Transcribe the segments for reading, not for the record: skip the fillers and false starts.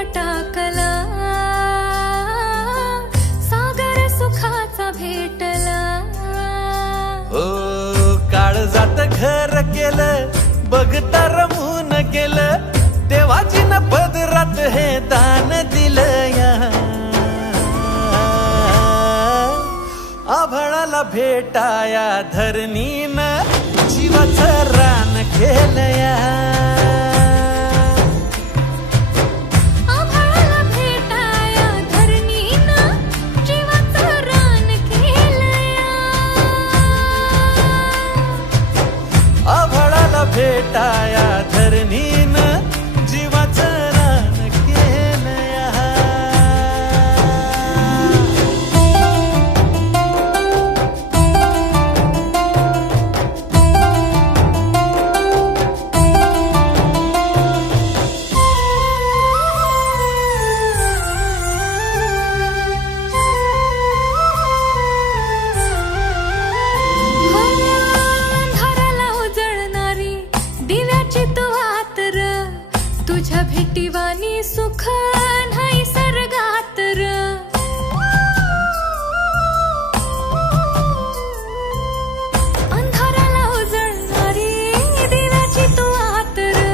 दिवा टाकला, सागर सुखाचा भेटला. ओ काळजात घर केलं, बघता रमून गेलं, देवाजीनं पदरात हे दान दिलं या. आभाळाला भेटाया धरणीनं जीवाचं रान केलं या. आभाळाला भेटाया धरणीनं जीवाचं रान केलंया. आभाळाला भेटाया धरणीनं जीवाचं रान केलं या. तुझ्या भेटीवानी सुख नाही सर्गात र. अंधाराला उजळणारी दिव्याची तू आत र.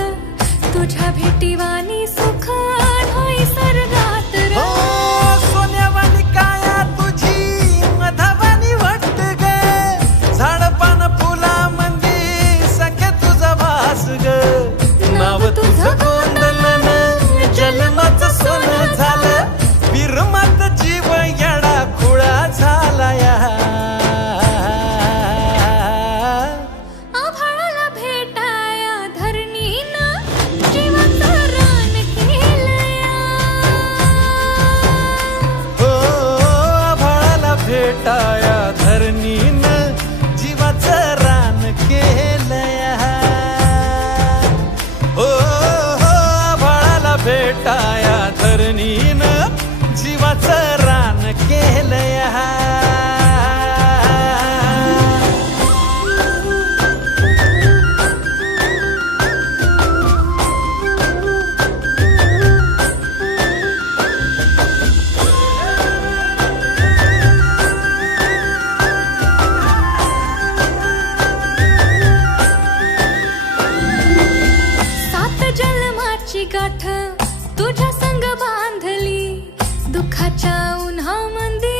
तुझ्या भेटीवानी सुख नाही सर्गात र. सोन्यावानी काया तुझी मधावानी वाटत ग. झाडपान फुला मंदी सख्या तुझा वास ग. नाव तुझं जन्माचं सोनं झालं, बिरमात जीव येडा खुळा झाला या. आभाळाला भेटाया धरणीनं जीवाचं रान केलंया. हो आभाळाला भेटाया धरणीनं जीवाचं रान केलंया. हो भेटाया धरणीनं जीवाचं रान केलंया. सात जन्माची गाठ तुझ्या संग बांधली, दुःखाच्या उन्हामंदी